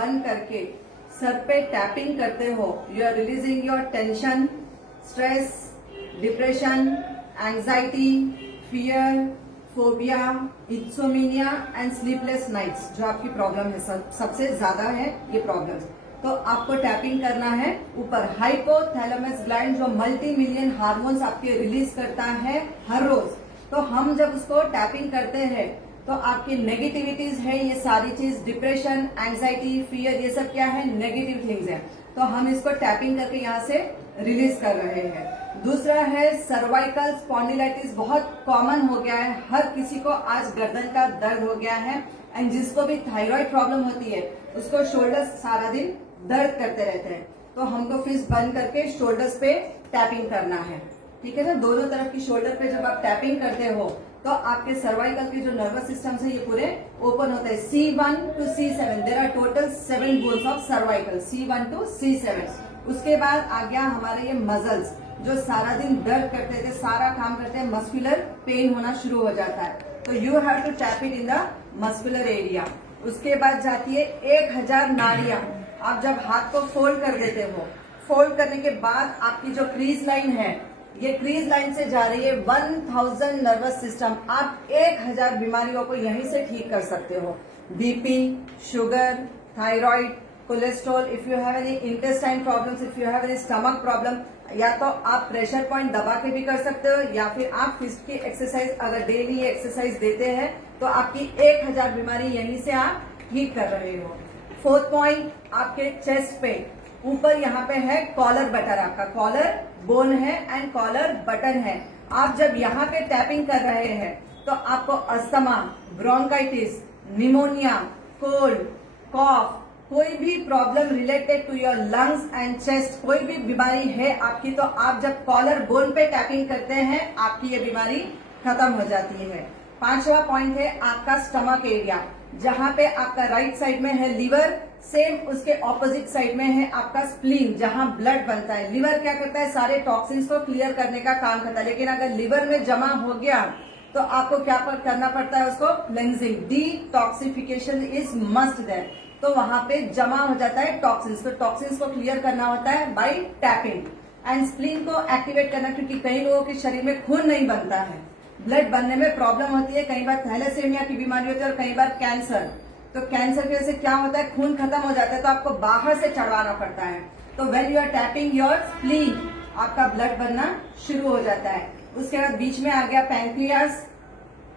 बंद करके सर पे टैपिंग करते हो, you are releasing your tension, stress, depression, anxiety, fear, phobia, insomnia and sleepless nights, जो आपकी प्रॉब्लम है, सबसे ज्यादा है ये प्रॉब्लम। तो आपको टैपिंग करना है ऊपर हाइपोथैलेमस ग्लैंड, जो मल्टी मिलियन हार्मोन्स आपके रिलीज करता है हर रोज। तो हम जब उसको टैपिंग करते हैं तो आपकी नेगेटिविटीज है, ये सारी चीज, डिप्रेशन, एंजाइटी, फियर, ये सब क्या है, नेगेटिव थिंग्स है। तो हम इसको टैपिंग करके यहाँ से रिलीज कर रहे हैं। दूसरा है सर्वाइकल स्पॉन्डिलाइटिस, बहुत कॉमन हो गया है, हर किसी को आज गर्दन का दर्द हो गया है। एंड जिसको भी थायराइड प्रॉब्लम होती है उसको शोल्डर्स सारा दिन दर्द करते रहते हैं। तो हमको फिस्ट बंद करके शोल्डर्स पे टैपिंग करना है, ठीक है ना। दोनों तरफ की शोल्डर पे जब आप टैपिंग करते हो तो आपके सर्वाइकल के जो नर्वस सिस्टम है ये पूरे ओपन होते हैं। C1 to C7 there are total 7 bones of cervical, C1 to C7। उसके बाद आ गया हमारे ये मसल्स, जो सारा दिन दर्द करते थे, सारा काम करते हैं, मस्कुलर पेन होना शुरू हो जाता है। तो you have to tap it in the muscular area. उसके बाद जाती है 1000 नाड़ियां। आप जब हाथ को फोल्ड कर देते हो, फोल्ड करने के बाद आपकी जो क्रीज लाइन है, ये क्रीज लाइन से जा रही है 1000 नर्वस सिस्टम। आप 1000 बीमारियों को यहीं से ठीक कर सकते हो। BP, sugar, thyroid, cholesterol, if you have any intestine problems, if you have any stomach problem, या तो आप प्रेशर पॉइंट दबा के भी कर सकते हो, या फिर आप फिस्ट की एक्सरसाइज अगर डेली ये एक्सरसाइज देते हैं तो आपकी 1000 बीमारी यहीं से आप ठीक कर रहे हो। 4th पॉइंट, आपके चेस्ट पे ऊपर यहाँ पे है कॉलर बटन, आपका कॉलर बोन है एंड कॉलर बटन है। आप जब यहाँ पे टैपिंग कर रहे हैं तो आपको asthma, bronchitis, pneumonia, cold, cough, कोई भी problem related to your lungs and chest, कोई भी बीमारी है आपकी, तो आप जब कॉलर बोन पे टैपिंग करते हैं आपकी ये बीमारी खत्म हो जाती है। 5वां पॉइंट है आपका स्टमक एरिया, जहां पे आपका राइट साइड में है लिवर, सेम उसके ऑपोजिट साइड में है आपका स्प्लीन, जहां ब्लड बनता है। लिवर क्या करता है, सारे टॉक्सिन्स को क्लियर करने का काम करता है, लेकिन अगर लिवर में जमा हो गया तो आपको क्या करना पड़ता है, उसको cleansing, detoxification is must there. तो वहां पे जमा हो जाता है टॉक्सिन्स, तो टॉक्सिन्स को क्लियर करना होता है बाय टैपिंग। एंड स्प्लीन को एक्टिवेट करना, क्योंकि कई लोगों के शरीर में खून नहीं बनता है, ब्लड बनने में प्रॉब्लम होती है, कई बार थैलेसेमिया की बीमारी होती है और कई बार कैंसर। तो कैंसर की वजह से क्या होता है, खून खत्म हो जाता है, तो आपको बाहर से चढ़वाना पड़ता है। तो when you are tapping your spleen, आपका ब्लड बनना शुरू हो जाता है। उसके बाद बीच में आ गया पैंक्रियास।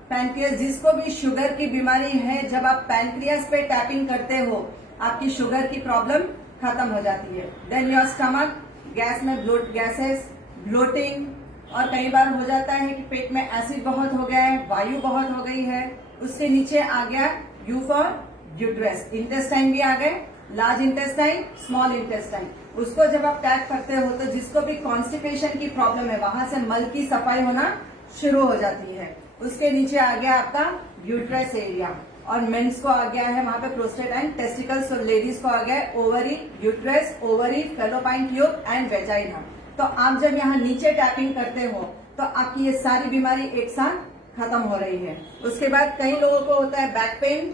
पैंक्रियास, जिसको भी शुगर की बीमारी है, जब आप पैंक्रियास पे टैपिंग करते हो आपकी शुगर की प्रॉब्लम खत्म हो जाती है। देन योर स्टमक, गैस में गैसेस, ब्लोटिंग, और कई बार हो जाता है कि पेट में एसिड बहुत हो गया है, वायु बहुत हो गई है। उसके नीचे आ गया यू फॉर यूट्रस, इंटेस्टाइन भी आ गए, लार्ज इंटेस्टाइन, स्मॉल इंटेस्टाइन। उसको जब आप टैप करते हो तो जिसको भी कॉन्स्टिपेशन की प्रॉब्लम है वहां से मल की सफाई होना शुरू हो जाती है। उसके नीचे आ गया आपका यूट्रस एरिया, और मेंस को आ गया है वहां पे प्रोस्टेट एंड टेस्टिकल्स, और लेडीज को आ गया है ovary, uterus, ovary, fallopian tube and vagina. तो आप जब यहाँ नीचे टैपिंग करते हो तो आपकी ये सारी बीमारी एक साथ खत्म हो रही है। उसके बाद कई लोगों को होता है बैक पेन,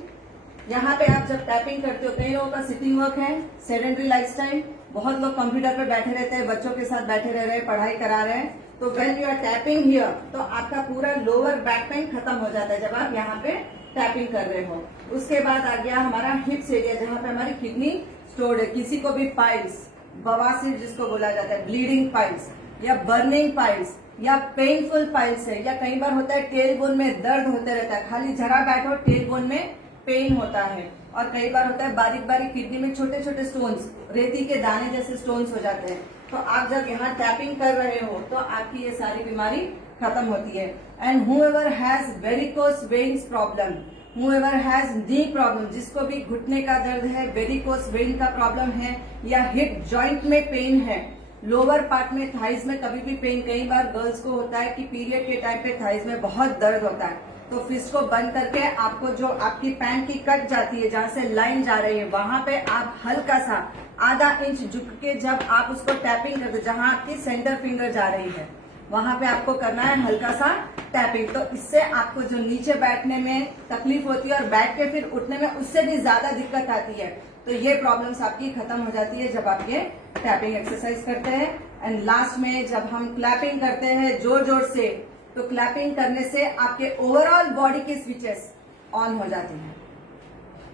यहाँ पे आप जब टैपिंग करते हो, कई लोगों का सिटिंग वर्क है, सेडेंटरी लाइफस्टाइल, बहुत लोग कंप्यूटर पे बैठे रहते हैं, बच्चों के साथ बैठे रह रहे हैं, पढ़ाई करा रहे हैं। तो when you are tapping here तो आपका पूरा लोअर बैक पेन खत्म हो जाता है जब आप यहाँ पे टैपिंग कर रहे हो। उसके बाद आ गया हमारा हिप्स एरिया, जहाँ पे हमारी किडनी स्टोर्ड है। किसी को भी पाइल्स, बवासीर जिसको बोला जाता है, ब्लीडिंग पाइल्स या बर्निंग पाइल्स या पेनफुल पाइल्स है, या कई बार होता है टेल बोन में दर्द होते रहता है, खाली जरा बैठो टेल बोन में पेन होता है। और कई बार होता है बारीक बारीक किडनी में छोटे छोटे स्टोन्स, रेती के दाने जैसे स्टोन्स हो जाते हैं। तो आप जब यहाँ टैपिंग कर रहे हो तो आपकी ये सारी बीमारी खत्म होती है। And whoever has varicose veins problem, whoever has knee problem, जिसको भी घुटने का दर्द है, वेरिकोस वेन का प्रॉब्लम है, या हिप जॉइंट में पेन है, लोअर पार्ट में थाइज में कभी भी पेन, कई बार गर्ल्स को होता है कि पीरियड के टाइम पे थाइज में बहुत दर्द होता है, तो फिस्ट को बंद करके आपको जो आपकी पैंट की कट जाती है, जहाँ से लाइन जा रही है, वहां पे आप हल्का सा आधा इंच झुक के जब आप उसको टैपिंग करते, जहाँ आपकी सेंटर फिंगर जा रही है वहां पे आपको करना है हल्का सा टैपिंग। तो इससे आपको जो नीचे बैठने में तकलीफ होती है और बैठ के फिर उठने में उससे भी ज्यादा दिक्कत आती है, तो ये प्रॉब्लम्स आपकी खत्म हो जाती है जब आप ये टैपिंग एक्सरसाइज करते हैं। एंड लास्ट में जब हम क्लैपिंग करते हैं जोर जोर से, तो क्लैपिंग करने से आपके ओवरऑल बॉडी के स्विचेस ऑन हो जाती हैं।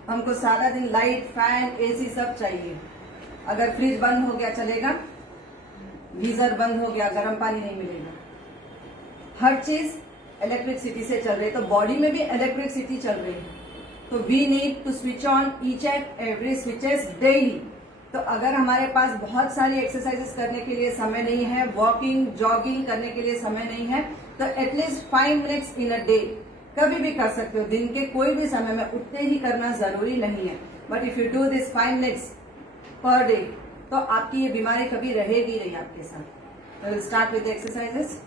हमको सारा दिन लाइट, फैन, एसी सब चाहिए। अगर फ्रिज बंद हो गया चलेगा, गीजर बंद हो गया गर्म पानी नहीं मिलेगा। हर चीज इलेक्ट्रिसिटी से चल रही है, तो बॉडी में भी इलेक्ट्रिसिटी चल रही है। तो we need to switch on each and every switches daily. तो अगर हमारे पास बहुत सारी एक्सरसाइजेस करने के लिए समय नहीं है, वॉकिंग, जॉगिंग करने के लिए समय नहीं है, तो at least 5 minutes in a day कभी भी कर सकते हो। दिन के कोई भी समय में उठते ही करना जरूरी नहीं है, but if you do this 5 minutes per day, तो आपकी ये बीमारी कभी रहेगी नहीं आपके साथ। तो will start with exercises.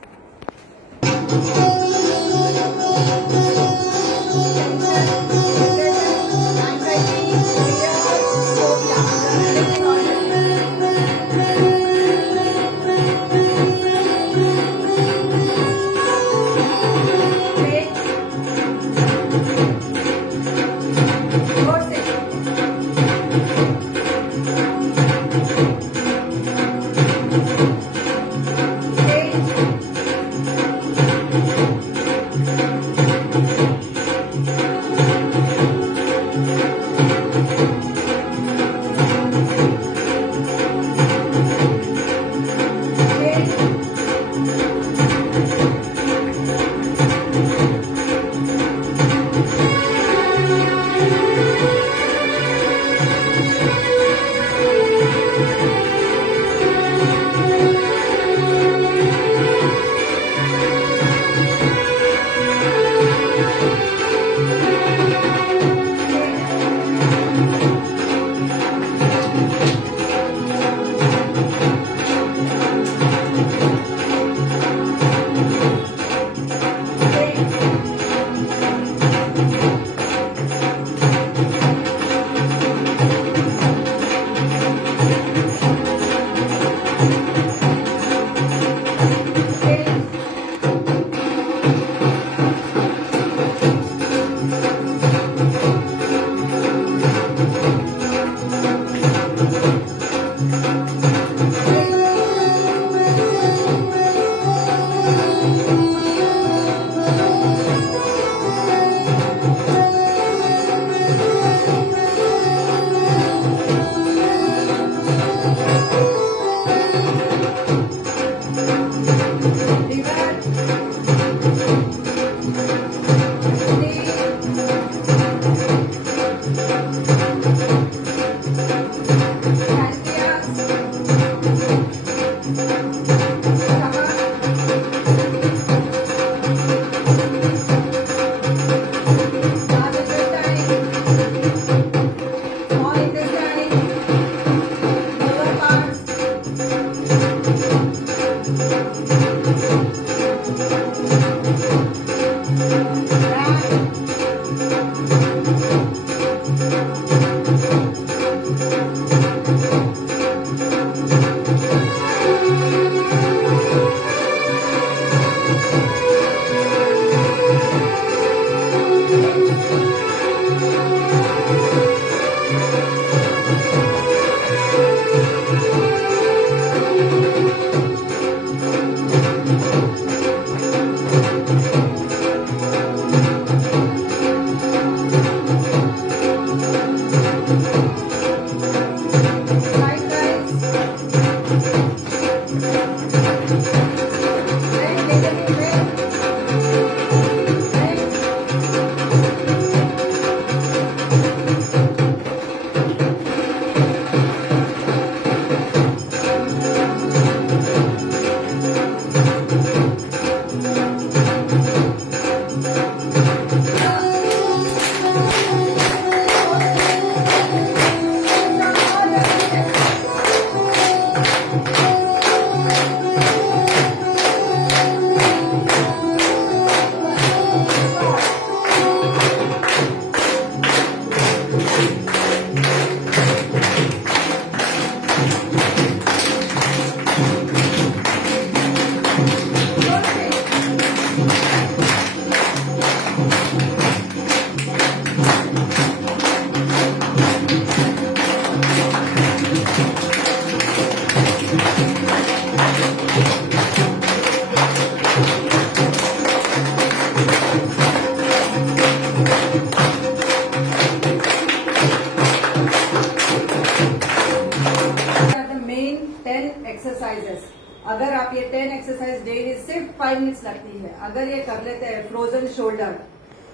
Exercise daily सिर्फ 5 मिनट्स लगती है. अगर ये कर लेते हैं frozen shoulder,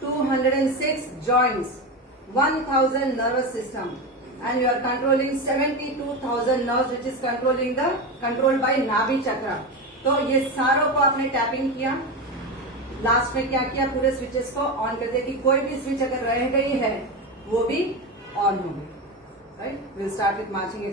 206 joints, 1000 nervous system, and you are controlling 72,000 nerves, which is controlled by नाभि चक्र. तो ये सारों को आपने टैपिंग किया. लास्ट में क्या किया, पूरे स्विचेस को ऑन कर दिया कि कोई भी स्विच अगर रह गई है वो भी ऑन हो गई. Right, will start with marching.